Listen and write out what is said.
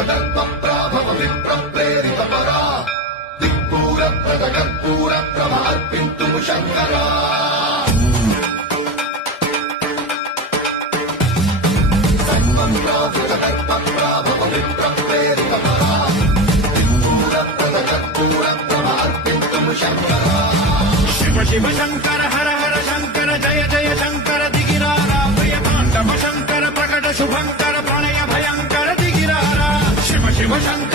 ప్రాభవ విప్రప్రేరిత పరా దిక్పూర ప్రద కర్పూర ప్రభ అర్పింతుము శంకరా ప్రాభవ విప్రప్రేరిత పరా దిక్పూర ప్రద కర్పూర ప్రభ అర్పింతుము శంకరా శివ శివ శంకర హర హర శంకర జయ జయ శంకర దిగిరారా భయ తాండవ శంకర ప్రకట శుభంకర ప్రణయ భయంకర దిగిరారా శివ శివ శంకర